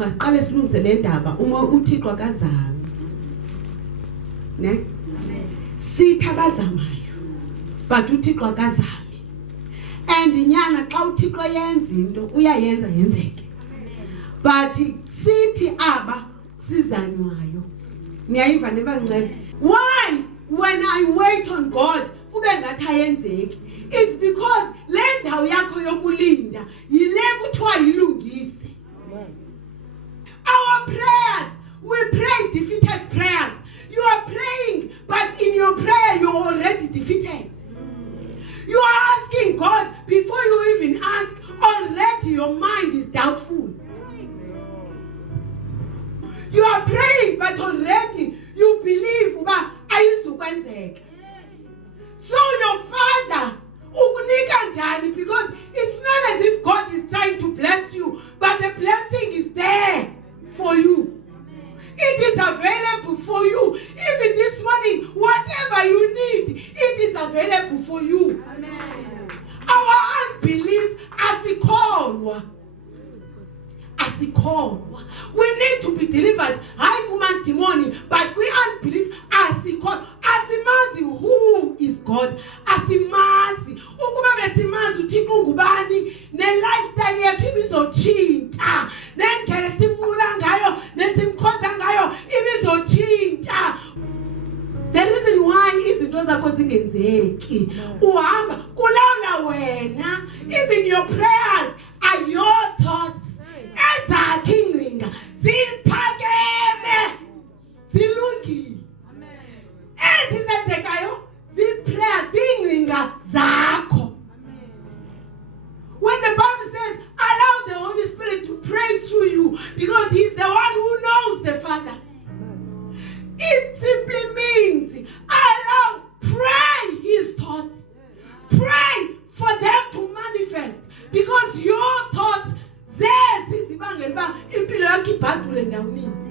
masiqale silungise le ndaba uma uThixo akazami. Ne? Sithi abazamayo. But uThixo akazami. And nyana xa uThixo yenza into uyayenza yenzeke. But sithi aba sizanywayo. Niyayiva nebancane. Why when I wait on God kube ngathi ayenzeki? It's because le ndawo yakho yokulinda yile kuthiwa yilungise. Our prayers, we pray defeated prayers. You are praying, but in your prayer you're already defeated. You are asking God before you even ask. Already your mind is doubtful. You are praying, but already you believe ayizukwenzeka. So your Father ukunika njani, because it's not as if God is trying to bless you, but the blessing is there for you. It is available for you. Even this morning, whatever you need, it is available for you. Amen. Our unbelief asikolwa. We need to be delivered. Hayi kuma demoni, but we unbelief asikolwa. Asimazi who is God. Asimazi. Ukuba besimazi uThixo ngubani, ne lifestyle yethu ibizotshintsha. Nendlela simula ngayo, nesimkhonza ngayo ibizotshintsha. The reason why izinto zakho zingenzeki uhamba kulawula wena. Even your prayers are your thoughts. Ezakho ingcinga ziphakeme zilungile. Ezizenzekayo ziprayer zingcinga zakho. When the Bible says allow the Holy Spirit to pray through you, because he's the one who knows the Father, it simply means pray his thoughts. Pray for them to manifest, because your thoughts zezizibangela impilo yakho ibhadule ndawini.